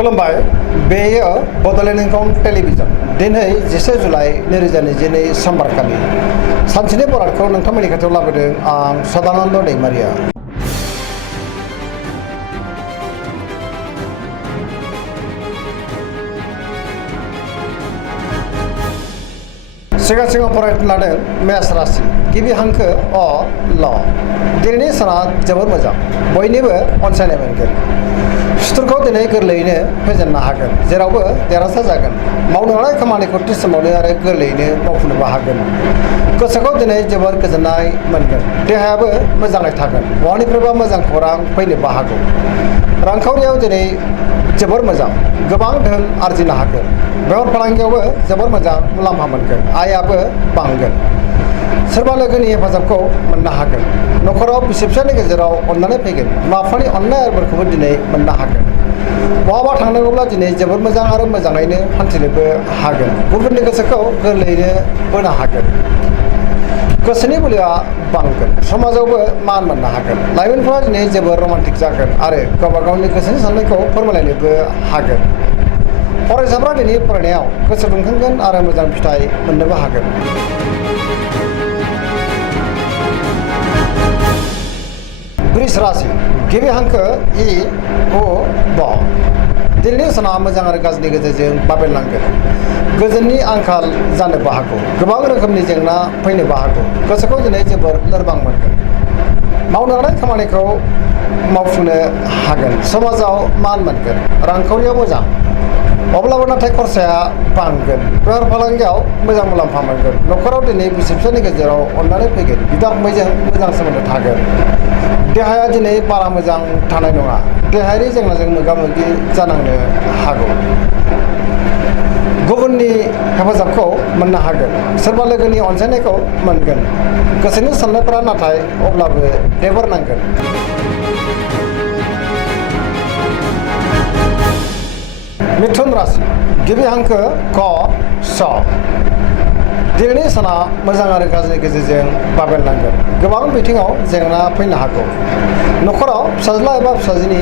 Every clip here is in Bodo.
खुलुमबाय बेयो बड'लेण्ड इंखं टेलिभिजन दिनै 10 जुलाइ 2022 समबारखालि सानसेनि बरादखौ नोंथांमोननि खाथियाव लाबोदों आं सदानन्द दैमारिया। सिगां फरायनो लादों मेष राशि गिबि हांखो अ ल दिनैनि साना जोबोर मोजां बयनिबो अनसायनाय मोनगोन। सुथुरखौ दिनै गोरलैयैनो फेजेननो हागोन जेरावबो देरहासार जागोन। मावनो हानाय खामानिखौ थि समावनो आरो गोरलैयैनो मावफुंनोबो हागोन। गोसोखौ दिनै जोबोर गोजोननाय मोनगोन। देहायाबो मोजाङै थागोन। बहानिफ्रायबा मोजां खौरां फैनोबो हागौ। रांखावरियाव दिनै जोबोर मोजां गोबां धोन आरजिनो हागोन। बेफार फालांगियावबो जोबोर मोजां मुलाम्फा मोनगोन। आयाबो बांगोन। सोरबा लोगोनि हेफाजाबखौ मोननो हागोन। न'खराव बिसि फिसायनि गेजेराव अननानै फैगोन। बिमा बिफानि अननाय आरोफोरखौबो दिनै मोननो हागोन। बहाबा थांनांगौब्ला दिनै जोबोर मोजां आरो मोजाङैनो हान्थिनोबो हागोन। गुबुननि गोसोखौ गोरलैयैनो बोनो हागोन। गोसोनि बोलोआ बांगोन। समाजावबो मान मोननो हागोन। लाइमोनफोरा दिनै जोबोर रमान्टिक जागोन आरो गावबा गावनि गोसोनि साननायखौ फोरमायलायनोबो हागोन। फरायसाफ्रा दिनै फरायनायाव गोसो दुंखांगोन आरो मोजां फिथाइ मोननोबो हागोन। वृष राशि गिबि हांखो इ उ ब दिनैनि साना मोजां आरो गाज्रिनि गेजेरजों बाबेनलांगोन। गोजोननि आंखाल जानोबो हागौ। गोबां रोखोमनि जेंना फैनोबो हागौ। गोसोखौ दिनै जोबोर लोरबां मोनगोन। मावनो हानाय खामानिखौ मावफुंनो हागोन। समाजाव मान मोनगोन। रांखावरियाव मोजां अब्लाबो नाथाय खरसाया बांगोन। बेफार फालांगियाव मोजां मुलाम्फा मोनगोन। न'खराव दिनै बिसि फिसायनि गेजेराव अननानै फैगोन। बिदा फंबायजों मोजां सोमोन्दो थागोन। देहाया दिनै बारा मोजां थानाय नङा। देहायारि जेंनाजों मोगा मोगि जानांनो हागौ। गुबुननि हेफाजाबखौ मोननो हागोन। सोरबा लोगोनि अनसायनायखौ मोनगोन। गोसोनि साननायफोरा नाथाय अब्लाबो देबोरनांगोन। मिथुन राशि गिबि हांखो क स दिनैनि साना मोजां आरो गाज्रिनि गेजेरजों बाबेनलांगोन। गोबां बिथिङाव जेंना फैनो हागौ। न'खराव फिसाज्ला एबा फिसाजोनि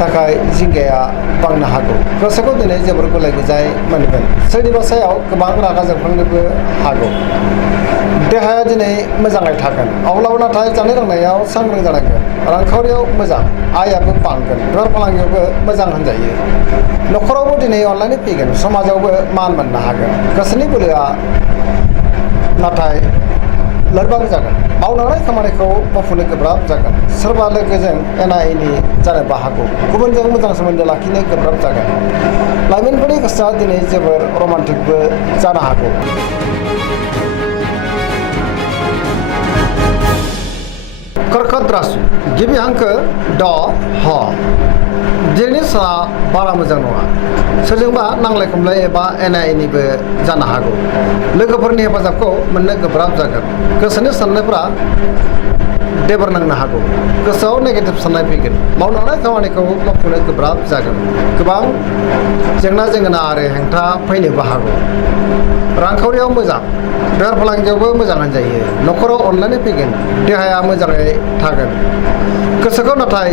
थाखाय जिंगाया बांनो हागौ। गोसोखौ दिनै जोबोर गुलाय गुजाय मोनगोन। सोरनिबा सायाव गोबां रागा जोंफ्लांनोबो हागौ। देहाया दिनै मोजाङै थागोन अब्लाबो नाथाय जानाय लोंनायाव सांग्रां जानांगोन। रांखावरियाव मोजां आयाबो बांगोन। बेफार फालांगियावबो मोजां होनजायो। न'खरावबो दिनै अनलायनो फैगोन। समाजावबो मान मोननो हागोन। गोसोनि बोलोआ नाथाय लोरबां जागोन। मावनो हानाय खामानिखौ मावफुंनो गोब्राब जागोन। सोरबा लोगोजों एना एनि जानोबो हागौ। गुबुनजों मोजां सोमोन्दो लाखिनो गोब्राब जागोन। लाइमोनफोरनि गोसोआ दिनै जोबोर रमान्टिकबो जानो हागौ। कर्कट राशि गिबि हांखो ड ह दिनैनि साना बारा मोजां नङा। सोरजोंबा नांलाय खमलाय एबा एना एनिबो जानो हागौ। लोगोफोरनि हेफाजाबखौ मोननो गोब्राब जागोन। गोसोनि साननायफ्रा देबोरनांनो हागौ। गोसोआव नेगेटिभ साननाय फैगोन। मावनो हानाय खामानिखौ मावफुंनो गोब्राब जागोन। गोबां जेंना जेंगोना आरो हेंथा फैनोबो हागौ। रांखावरियाव मोजां बेफार फालांगियावबो मोजां होनजायो। न'खराव अनलायनो फैगोन। देहाया मोजाङै थागोन। गोसोखौ नाथाय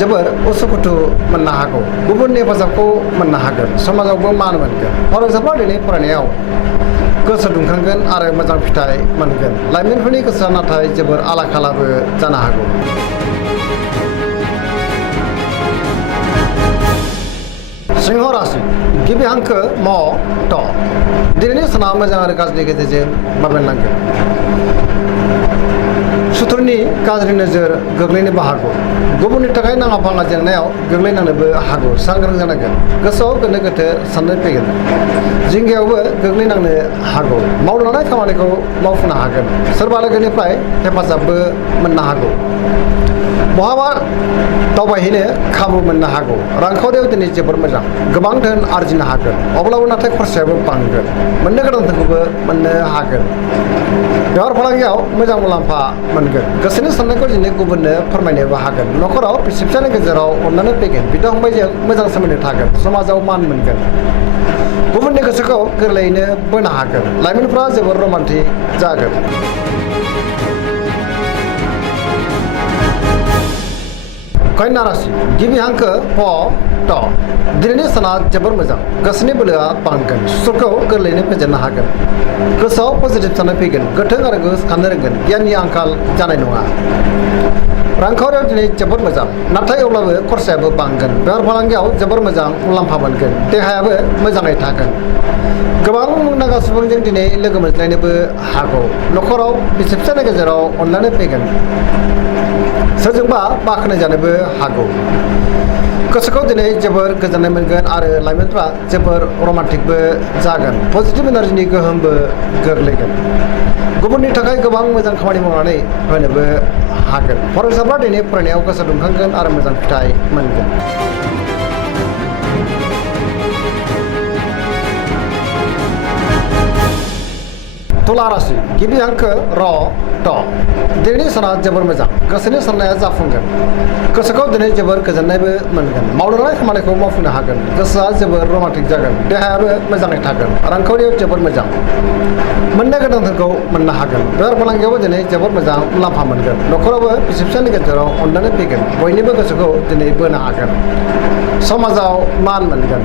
जोबोर उसुखुथु मोननो हागौ। गुबुननि हेफाजाबखौ मोननो हागोन। समाजावबो मान मोनगोन। फरायसाफ्रा दिनै फरायनायाव गोसो दुंखांगोन आरो मोजां फिथाइ मोनगोन। लाइमोनफोरनि गोसोआ नाथाय जोबोर आला खालाबो जानो हागौ। सिंह राशि गिबि हांखो म ट दिनैनि साना मोजां आरो गाज्रिनि गेजेरजों बाबेनलांगोन। सुथुरनि गाज्रि नोजोर गोग्लैनोबो हागौ। गुबुननि थाखाय नाङा फाङा जेंनायाव गोग्लैनांनोबो हागौ। सांग्रां जानांगोन। गोसोआव गोनो गोथो साननाय फैगोन। जिंगायावबो गोग्लैनांनो हागौ। मावनो हानाय खामानिखौ मावफुंनो हागोन। सोरबा लोगोनिफ्राय हेफाजाबबो मोननो हागौ। बहाबा दावबायहैनो खाबु मोननो हागौ। रांखावरियाव दिनै जोबोर मोजां गोबां धोन आरजिनो हागोन। अब्लाबो नाथाय खरसायाबो बांगोन। मोननो गोनां धोनखौबो मोननो हागोन। बेफार फालांगियाव मोजां मुलाम्फा मोनगोन। गोसोनि साननायखौ दिनै गुबुननो फोरमायनोबो हागोन। न'खराव बिसि फिसायनि गेजेराव अननानै फैगोन। बिदा फंबायजों मोजां सोमोन्दो थागोन। समाजाव मान मोनगोन। गुबुननि गोसोखौ गोरलैयैनो बोनो हागोन। लाइमोनफ्रा जोबोर रमान्टिक जागोन। कन्या राशि गिबि हांखो प ट दिनैनि साना जोबोर मोजां गोसोनि बोलोआ बांगोन सुखुखौ गोरलैयैनो फेजेननो हागोन गोसोआव पजिटिभ साननाय फैगोन गोथों आरो गोसोखांनो रोंगोन गियाननि आंखाल जानाय नङा रांखावरियाव दिनै जोबोर मोजां नाथाय अब्लाबो खरसायाबो बांगोन बेफार फालांगियाव जोबोर मोजां मुलाम्फा मोनगोन देहायाबो मोजाङै थागोन गोबां मुंदांखा सुबुंजों दिनै लोगो मोनज्लायनोबो हागौ न'खराव बिसि फिसानि गेजेराव अनलायनाय फैगोन सोरजोंबा बाख्नाय जानोबो हागौ गोसोखौ दिनै जोबोर गोजोननाय मोनगोन आरो लाइमोनफ्रा जोबोर रमान्टिकबो जागोन पजिटिभ एनार्जिनि गोहोमबो गोग्लैगोन गुबुननि थाखाय गोबां मोजां खामानि मावनानै होनोबो हागोन फरायसाफ्रा दिनै फरायनायाव गोसो दुंखांगोन आरो मोजां फिथाइ मोनगोन तुला राशि गिबि हांखो र ट दिनैनि साना जोबोर मोजां गोसोनि साननाया जाफुंगोन गोसोखौ दिनै जोबोर गोजोननायबो मोनगोन मावनो लानाय खामानिखौ मावफुंनो हागोन गोसोआ जोबोर रमान्टिक जागोन देहायाबो मोजाङै थागोन रांखावरियाव जोबोर मोजां मोननो गोनांफोरखौ मोननो हागोन बेफार फालांगियावबो दिनै जोबोर मोजां मुलाम्फा मोनगोन न'खरावबो बिसि फिसानि गेजेराव अननानै फैगोन बयनिबो गोसोखौ दिनै बोनो हागोन समाजाव मान मोनगोन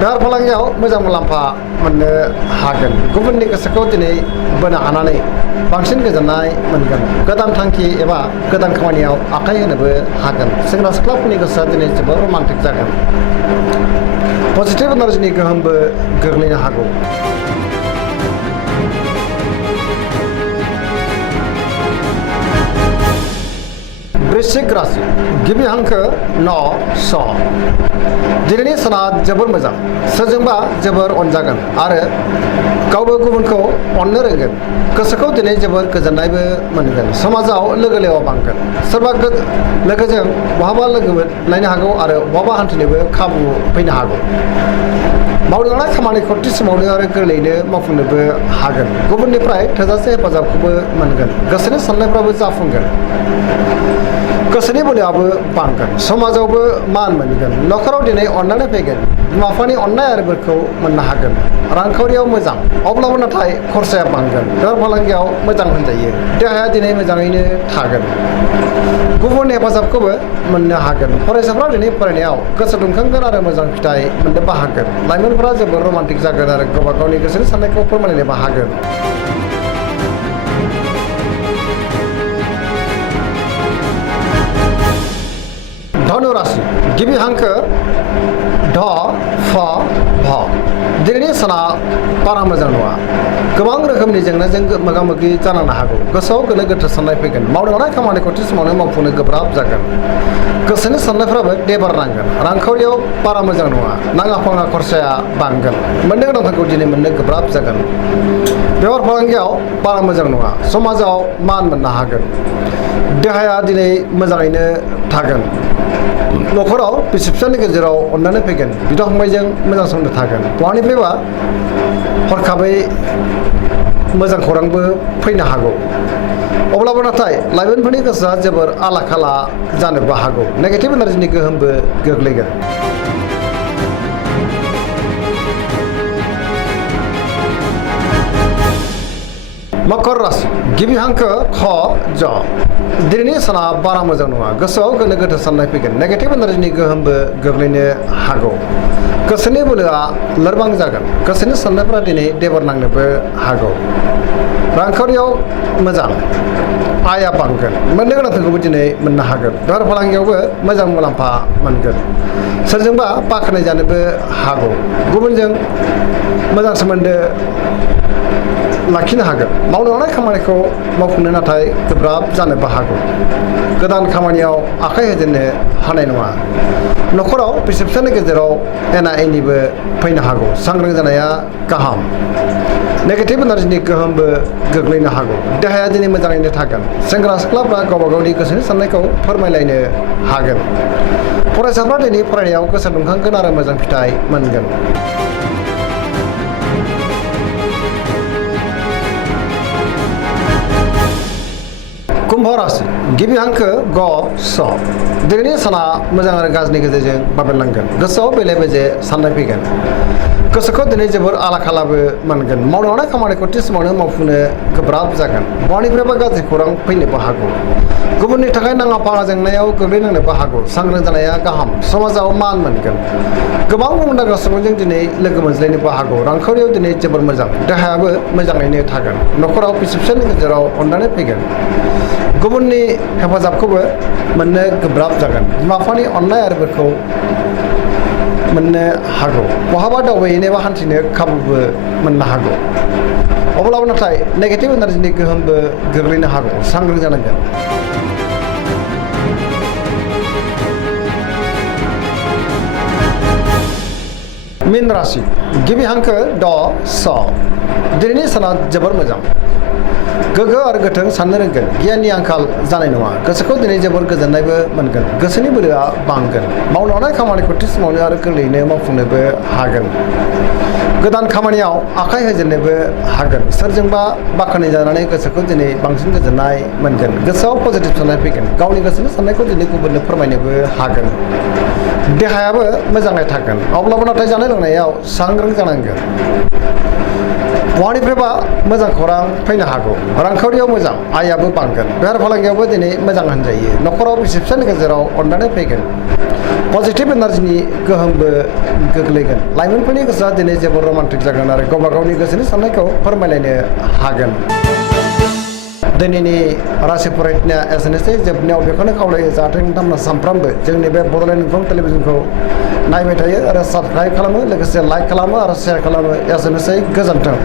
बेफार फालांगियाव मोजां मुलाम्फा मोननो हागोन गुबुननि गोसोखौ दिनै बोनो हानानै बांसिन गोजोननाय मोनगोन गोदान थांखि एबा गोदान खामानियाव आखाइ होनोबो हागोन सेंग्रा सिख्लाफोरनि गोसोआ दिनै जोबोर रमान्टिक जागोन पजिटिभ एनार्जिनि गोहोमबो गोग्लैनो हागौ वृश्चिक राशि गिबि हांखो न स दिनैनि साना जोबोर मोजां सोरजोंबा जोबोर अनजागोन आरो गावबो गुबुनखौ अननो रोंगोन गोसोखौ दिनै जोबोर गोजोननायबो मोनगोन समाजाव लोगो लेवा बांगोन सोरबा लोगोजों बहाबा लोगो लायनो हागौ आरो बहाबा हान्थिनोबो खाबु फैनो हागौ मावनो लानाय खामानिखौ थि समावनो आरो गोरलैयैनो मावफुंनोबो हागोन गुबुननिफ्राय थोजासे हेफाजाबखौबो मोनगोन गोसोनि साननायफ्राबो जाफुंगोन गोसोनि बोलोआबो बांगोन समाजावबो मान मोनगोन न'खराव दिनै अननानै फैगोन बिमा बिफानि अननाय आरो बोरखौ मोननो हागोन रांखावरियाव मोजां अब्लाबो नाथाय खरसाया बांगोन बेफार फालांगियाव मोजां होनजायो देहाया दिनै मोजाङैनो थागोन गुबुन हेफाजाबखौबो मोननो हागोन फरायसाफ्रा दिनै फरायनायाव गोसो दुंखांगोन आरो मोजां फिथाइ मोननोबो हागोन लाइमोनफोरा जोबोर रमान्टिक जागोन आरो गावबा गावनि गोसोनि साननायखौ फोरमायनोबो हागोन धनु राशि गिबि हांखो ढ फ भ दिनैनि साना बारा मोजां नङा गोबां रोखोमनि जेंनाजों मोगा मोगि जानांनो हागौ गोसोआव गोनो गोथो साननाय फैगोन मावनो लानाय खामानिखौ थि समावनो मावफुंनो गोब्राब जागोन गोसोनि साननायफ्राबो देबार नांगोन रांखावरियाव बारा मोजां नङा नाङा फाङा खरसाया बांगोन मोननो गोनांफोरखौ दिनै मोननो गोब्राब जागोन बेफार फालांगियाव बारा मोजां नङा समाजाव मान मोननो हागोन देहाया दिनै मोजाङैनो थागोन न'खराव बिसि फिसानि गेजेराव अननानै फैगोन बिदा फंबायजों मोजां सोमोन्दो थागोन बहानिफ्रायबा हरखाबै मोजां खौरांबो फैनो हागौ अब्लाबो नाथाय लाइमोनफोरनि गोसोआ जोबोर आला खाला जानोबो हागौ नेगेटिभ एनार्जिनि गोहोमबो गोग्लैगोन मकर राशि गिबि हांखो ख ज दिनैनि साना बारा मोजां नङा गोसोआव गोनो गोथो साननाय फैगोन नेगेटिभ एनार्जिनि गोहोमबो गोग्लैनो हागौ गोसोनि बोलोआ लोरबां जागोन गोसोनि साननायफ्रा दिनै देबर नांनोबो हागौ रांखावरियाव मोजां आया बांगोन मोननो गोनांफोरखौबो दिनै मोननो हागोन बेफार फालांगियावबो मोजां मुलाम्फा मोनगोन सोरजोंबा बाख्नाय जानोबो हागौ गुबुनजों मोजां सोमोन्दो लाखिनो हागोन मावनो लानाय खामानिखौ मावफुंनो नाथाय गोब्राब जानोबो हागौ गोदान खामानियाव आखाइ होजेननो हानाय नङा न'खराव बिसि फिसानि गेजेराव एना एनिबो फैनो हागौ सांग्रां जानाया गाहाम नेगेटिभ एनार्जिनि गोहोमबो गोग्लैनो हागौ देहाया दिनै मोजाङैनो थागोन सेंग्रा सिख्लाफ्रा गावबा गावनि गोसोनि साननायखौ फोरमायलायनो हागोन फरायसाफ्रा दिनै फरायनायाव गोसो दुंखांगोन आरो मोजां फिथाइ मोनगोन कुम्भ राशि गिबि हांखो ग स दिनैनि साना मोजां आरो गाज्रिनि गेजेरजों बाबेरलांगोन गोसोआव बेले बेजे साननाय फैगोन गोसोखौ दिनै जोबोर आला खालाबो मोनगोन मावलांनाय खामानिखौ थि समावनो मावफुंनो गोब्राब जागोन बहानिफ्रायबा गाज्रि खौरां फैनोबो हागौ गुबुननि थाखाय नाङा फाङा जेंनायाव गोग्लैनांनोबो हागौ सांग्रां जानाया गाहाम समाजाव मान मोनगोन गोबां मुंदांखा सुबुंजों दिनै लोगो मोनज्लायनोबो हागौ रांखावरियाव दिनै जोबोर मोजां देहायाबो मोजाङैनो थागोन न'खराव बिसि फिसायनि गेजेराव अनलायनाय फैगोन गुबुननि हेफाजाबखौबो मोननो गोब्राब जागोन बिमा बिफानि अननाय आरो बोरखौ मोननो हागौ बहाबा दावबायहैनो एबा हान्थिनो खाबुबो मोननो हागौ अब्लाबो नाथाय नेगेटिभ एनार्जिनि गोहोमबो गोग्लैनो हागौ सांग्रां जानांगोन मीन राशि गिबि हांखो ड स दिनैनि साना जोबोर मोजां गोग्गो आरो गोथों साननो रोंगोन गियाननि आंखाल जानाय नङा गोसोखौ दिनै जोबोर गोजोननायबो मोनगोन गोसोनि बोलोआ बांगोन मावलांनाय खामानिखौ थि समावनो आरो गोरलैयैनो मावफुंनोबो हागोन गोदान खामानियाव आखाइ होजेननोबो हागोन सोरजोंबा बाख्नाय जानानै गोसोखौ दिनै बांसिन गोजोननाय मोनगोन गोसोआव पजिटिभ साननाय फैगोन गावनि गोसोनि साननायखौ दिनै गुबुननो फोरमायनोबो हागोन देहायाबो मोजाङै थागोन अब्लाबो नाथाय जानाय लोंनायाव सांग्रां जानांगोन बहानिफ्रायबा मोजां खौरां फैनो हागौ रांखावरियाव मोजां आयाबो बांगोन बेफार फालांगियावबो दिनै मोजां होनजायो न'खराव बिसि फिसानि गेजेराव अनलायनाय फैगोन पजिटिभ एनार्जिनि गोहोमबो गोग्लैगोन लाइमोनफोरनि गोसोआ दिनै जोबोर रमान्टिक जागोन आरो गावबा गावनि गोसोनि साननायखौ फोरमायलायनो हागोन दिनैनि राशि फरायनाया एसेनोसै जोबनायाव बेखौनो खावलायो जाहाथे नोंथांमोना सानफ्रामबो जोंनि बे बड'लेण्ड इंखं टेलिभिजनखौ नायबाय थायो आरो साबस्क्राइब खालामो लोगोसे लाइक खालामो आरो शेयार खालामो एसेनोसै गोजोन्थों